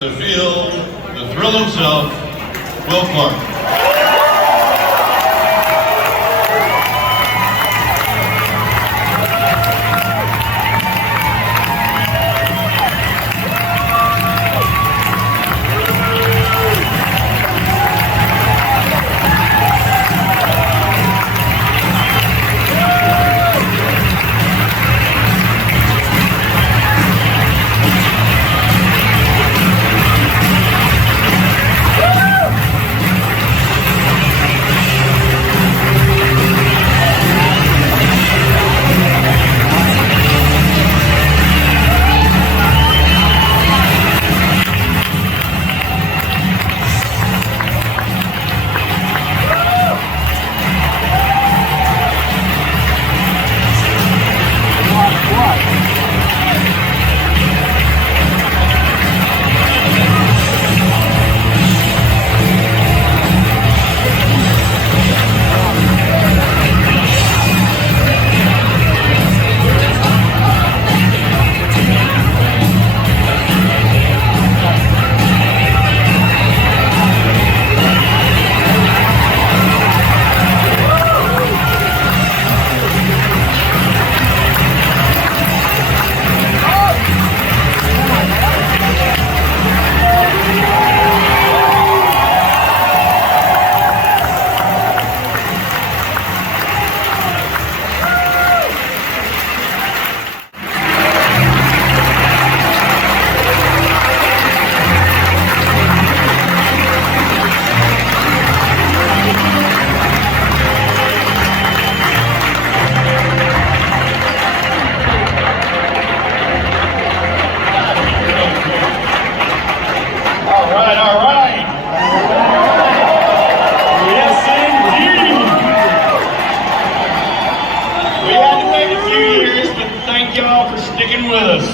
To feel the thrill himself, Will Clark. Sticking with us.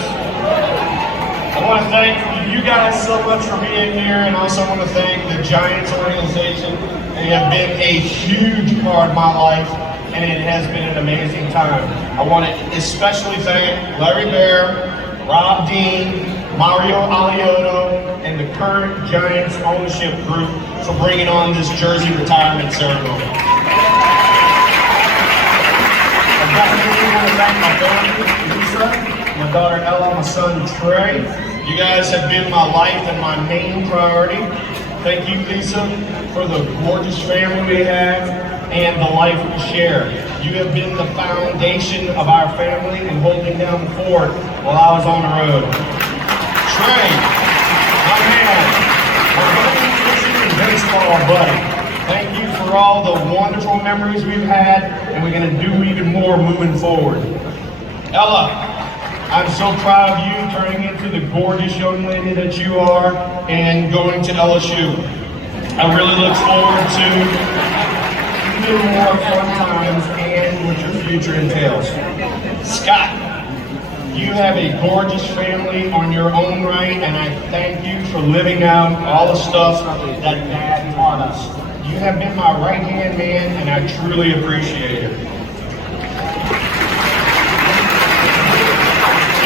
I want to thank you guys so much for being here, and also want to thank the Giants organization. They have been a huge part of my life, and it has been an amazing time. I want to especially thank Larry Bear, Rob Dean, Mario Aliotto, and the current Giants ownership group for bringing on this jersey retirement ceremony. I definitely want to thank my family, Lisa, my daughter Ella, my son Trey. You guys have been my life and my main priority. Thank you, Lisa, for the gorgeous family we have and the life we share. You have been the foundation of our family and holding down the fort while I was on the road. Trey, my man, my baseball buddy. Thank you for all the wonderful memories we've had, and we're going to do even more moving forward. Ella, I'm so proud of you turning into the gorgeous young lady that you are and going to LSU. I really look forward to even more fun times and what your future entails. Scott, you have a gorgeous family on your own right, and I thank you for living out all the stuff that Dad taught us. You have been my right-hand man, and I truly appreciate it.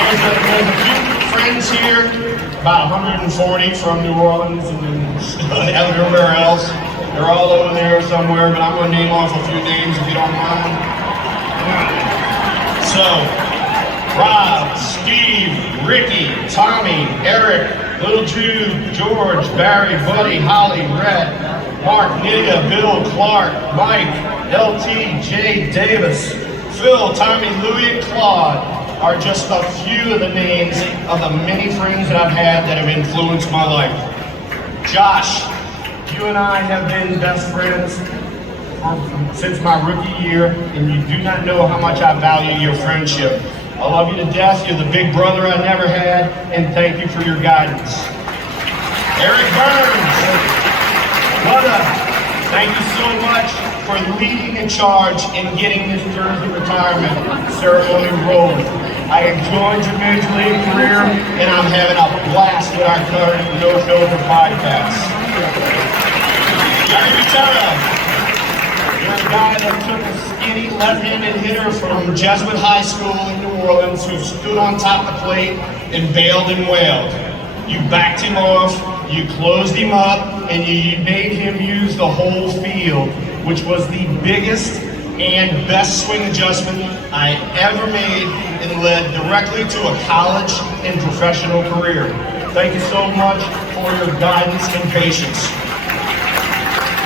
There's a few friends here, about 140 from New Orleans and everywhere else. They're all over there somewhere, but I'm going to name off a few names if you don't mind. So, Rob, Steve, Ricky, Tommy, Eric, Little Jude, George, Barry, Buddy, Holly, Rhett, Mark, Nita, Bill, Clark, Mike, LT, Jay, Davis, Phil, Tommy, Louie, and Claude are just a few of the names of the many friends that I've had that have influenced my life. Josh, you and I have been best friends since my rookie year, and you do not know how much I value your friendship. I love you to death. You're the big brother I never had, and thank you for your guidance. Eric Burns, brother, thank you so much for leading the charge in getting this jersey retirement ceremony rolling. I enjoyed your Major League career, and I'm having a blast with our current No Filter podcast. Gary Butera, you're a guy that took a skinny left-handed hitter from Jesuit High School in New Orleans who stood on top of the plate and bailed and wailed. You backed him off, you closed him up, and you made him use the whole field, which was the biggest and best swing adjustment I ever made, and led directly to a college and professional career. Thank you so much for your guidance and patience.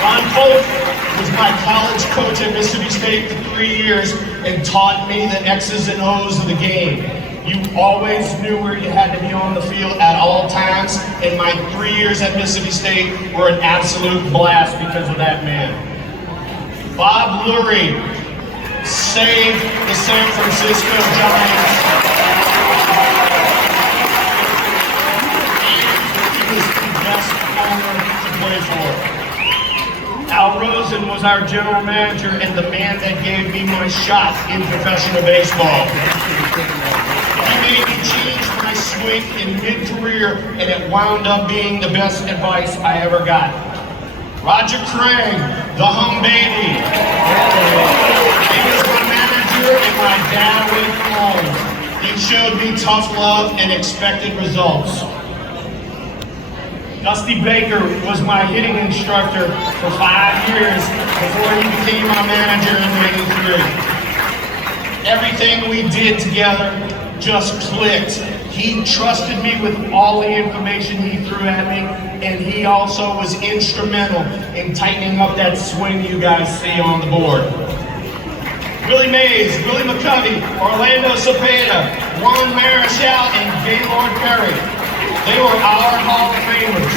Ron Polk was my college coach at Mississippi State for 3 years and taught me the X's and O's of the game. You always knew where you had to be on the field at all times, and my 3 years at Mississippi State were an absolute blast because of that man. Bob Lurie saved the San Francisco Giants. And he was the best owner to play for. Al Rosen was our general manager and the man that gave me my shot in professional baseball. He made me change my swing in mid-career, and it wound up being the best advice I ever got. Roger Crane, the hum baby. He was my manager and my dad away from home. He showed me tough love and expected results. Dusty Baker was my hitting instructor for 5 years before he became my manager in '93. Everything we did together just clicked. He trusted me with all the information he threw at me, and he also was instrumental in tightening up that swing you guys see on the board. Willie Mays, Willie McCovey, Orlando Cepeda, Juan Marichal, and Gaylord Perry. They were our Hall of Famers.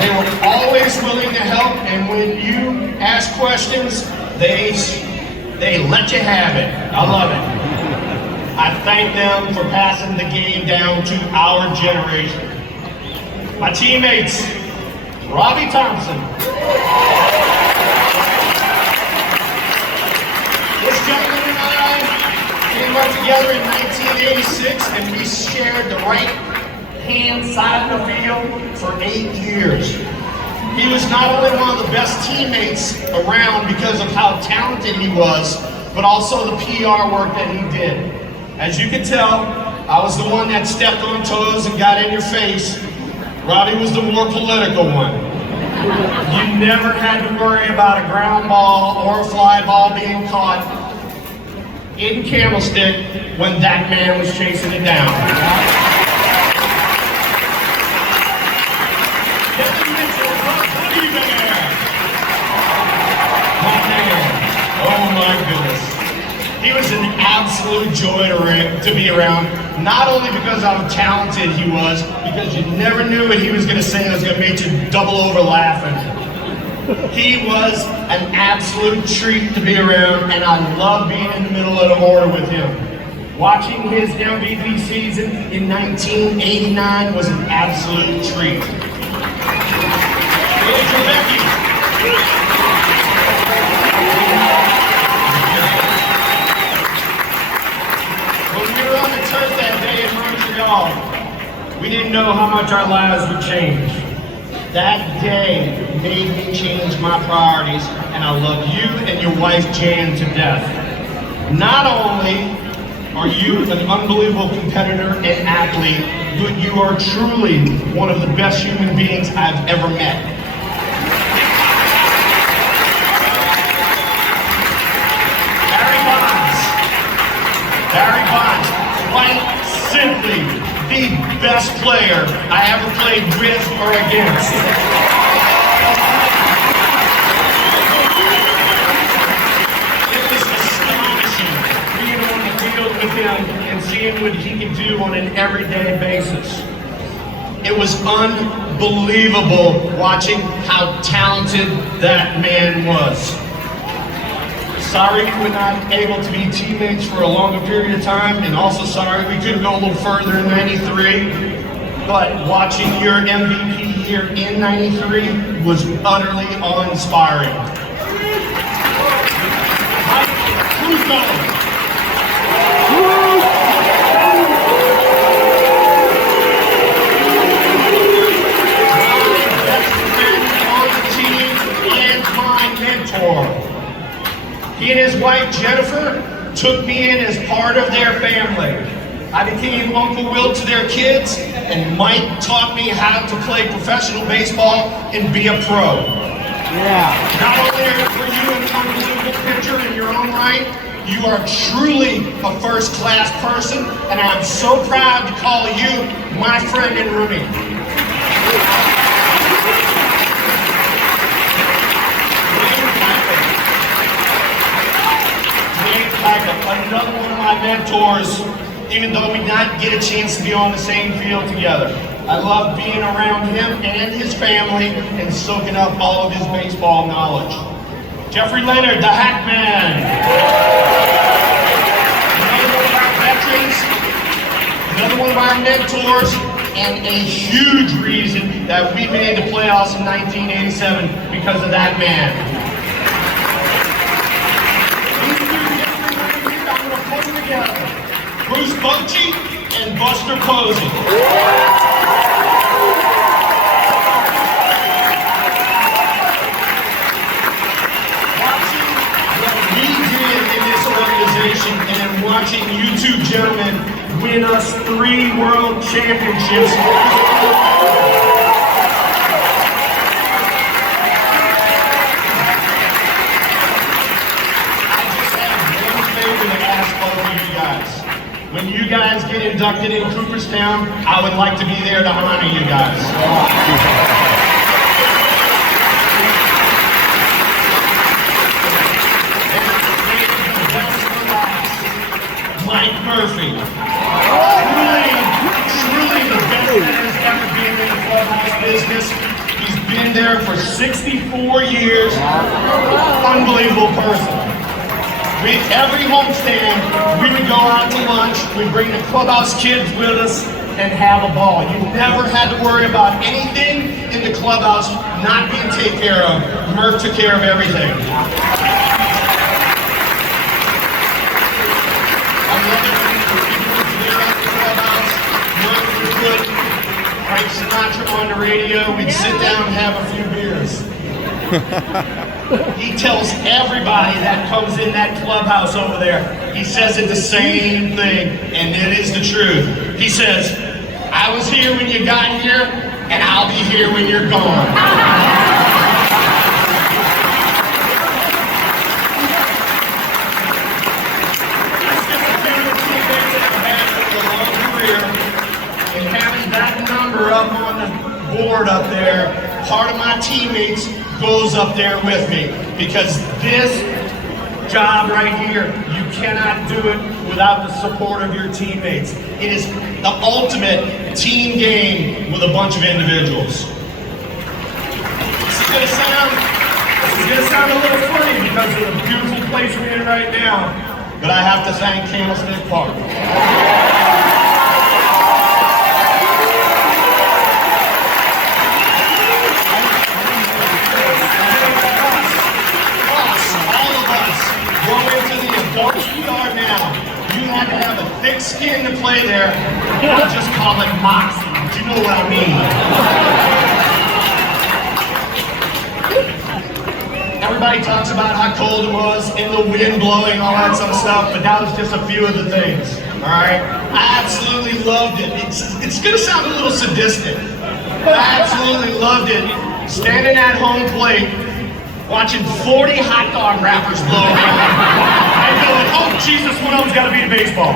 They were always willing to help, and when you ask questions, they let you have it. I love it. I thank them for passing the game down to our generation. My teammates, Robbie Thompson. This gentleman and I came up together in 1986, and we shared the right-hand side of the field for 8 years. He was not only one of the best teammates around because of how talented he was, but also the PR work that he did. As you can tell, I was the one that stepped on toes and got in your face. Robbie was the more political one. You never had to worry about a ground ball or a fly ball being caught in Candlestick when that man was chasing it down. Oh my goodness. He was an absolute joy to be around, not only because of how talented he was, because you never knew what he was going to say that was going to make you double over laughing. He was an absolute treat to be around, and I love being in the middle of the order with him. Watching his MVP season in 1989 was an absolute treat. We didn't know how much our lives would change. That day made me change my priorities, and I love you and your wife Jan to death. Not only are you an unbelievable competitor and athlete, but you are truly one of the best human beings I've ever met. Barry Bonds, quite simply the best player I ever played with or against. It was astonishing being on the field with him and seeing what he could do on an everyday basis. It was unbelievable watching how talented that man was. Sorry we were not able to be teammates for a longer period of time, and also sorry we couldn't go a little further in '93. But watching your MVP year in '93 was utterly awe-inspiring. Who's going? My best friend on the team and my mentor. He and his wife Jennifer took me in as part of their family. I became Uncle Will to their kids, and Mike taught me how to play professional baseball and be a pro. Yeah. Not only were you an unbelievable pitcher in your own right, you are truly a first-class person, and I'm so proud to call you my friend and roomie. Another one of my mentors, even though we not get a chance to be on the same field together. I love being around him and his family and soaking up all of his baseball knowledge. Jeffrey Leonard, the Hack Man. Another one of our veterans, another one of our mentors, and a huge reason that we made the playoffs in 1987 because of that man. Bruce Bochy and Buster Posey. Watching what we did in this organization and watching you two gentlemen win us 3 world championships. When you guys get inducted in Cooperstown, I would like to be there to honor you guys. Mike Murphy. Truly the best that has ever been in the clubhouse business. He's been there for 64 years. Unbelievable person. Every homestand, we would go out to lunch, we'd bring the clubhouse kids with us and have a ball. You never had to worry about anything in the clubhouse not being taken care of. Murph took care of everything. Another thing for people who clear out the clubhouse, Murph would put Frank Sinatra on the radio, we'd sit down and have a few beers. He tells everybody that comes in that clubhouse over there, he says it the same thing, and it is the truth. He says, I was here when you got here, and I'll be here when you're gone. And having that number up on the board up there, part of my teammates goes up there with me, because this job right here, you cannot do it without the support of your teammates. It is the ultimate team game with a bunch of individuals. This is gonna sound a little funny because of the beautiful place we're in right now, but I have to thank Candlestick Park. We are now. You had to have a thick skin to play there. I just call it moxie, but you know what I mean. Everybody talks about how cold it was, and the wind blowing, all that sort of stuff, but that was just a few of the things. All right? I absolutely loved it. It's going to sound a little sadistic, but I absolutely loved it. Standing at home plate, watching 40 hot dog wrappers blow around. And going, oh Jesus, what else got to be in baseball?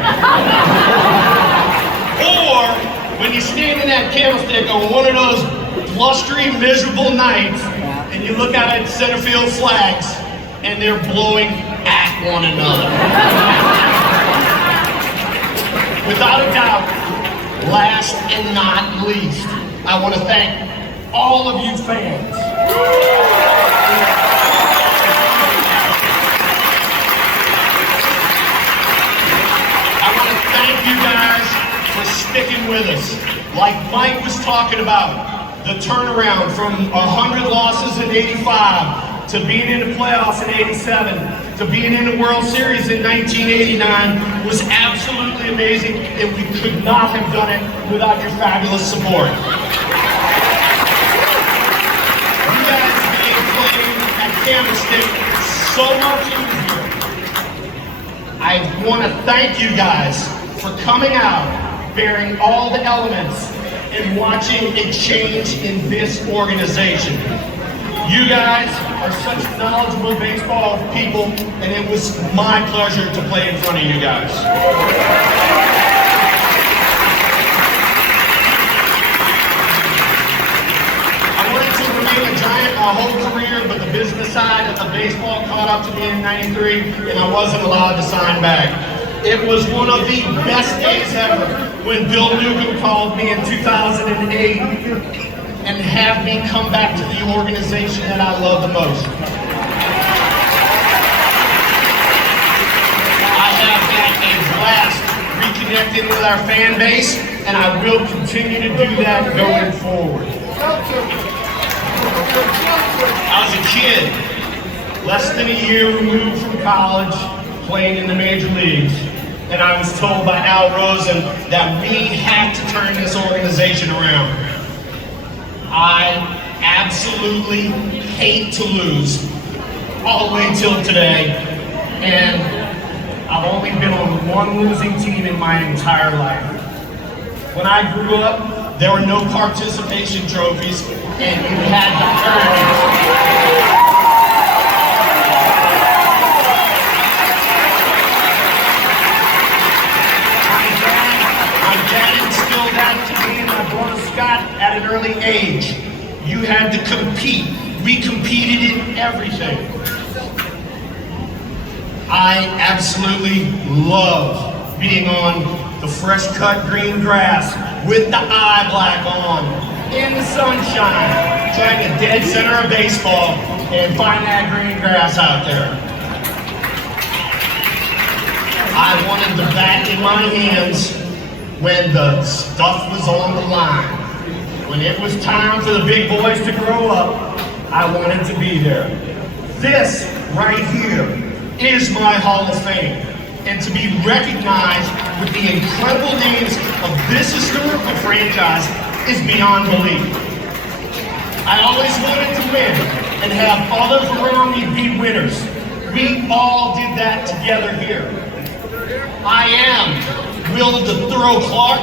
Or when you stand in that Candlestick on one of those blustery, miserable nights, and you look out at center field flags, and they're blowing at one another. Without a doubt, last and not least, I want to thank all of you fans. Thank you guys for sticking with us. Like Mike was talking about, the turnaround from 100 losses in 85 to being in the playoffs in 87 to being in the World Series in 1989 was absolutely amazing, and we could not have done it without your fabulous support. You guys made playing at Candlestick so much easier. I want to thank you guys for coming out, bearing all the elements, and watching a change in this organization. You guys are such knowledgeable baseball people, and it was my pleasure to play in front of you guys. I wanted to remain a Giant my whole career, but the business side of the baseball caught up to me in '93, and I wasn't allowed to sign back. It was one of the best days ever when Bill Newcomb called me in 2008 and have me come back to the organization that I love the most. I have had a blast reconnecting with our fan base, and I will continue to do that going forward. I was a kid, less than a year removed from college, playing in the major leagues, and I was told by Al Rosen that we have to turn this organization around. I absolutely hate to lose, all the way till today, and I've only been on one losing team in my entire life. When I grew up, there were no participation trophies, and you had to earn it. At an early age, you had to compete. We competed in everything. I absolutely love being on the fresh cut green grass with the eye black on, in the sunshine, trying to dead center a baseball and find that green grass out there. I wanted the bat in my hands when the stuff was on the line. When it was time for the big boys to grow up, I wanted to be there. This right here is my Hall of Fame. And to be recognized with the incredible names of this historical franchise is beyond belief. I always wanted to win and have others around me be winners. We all did that together here. I am Will the Throw Clark.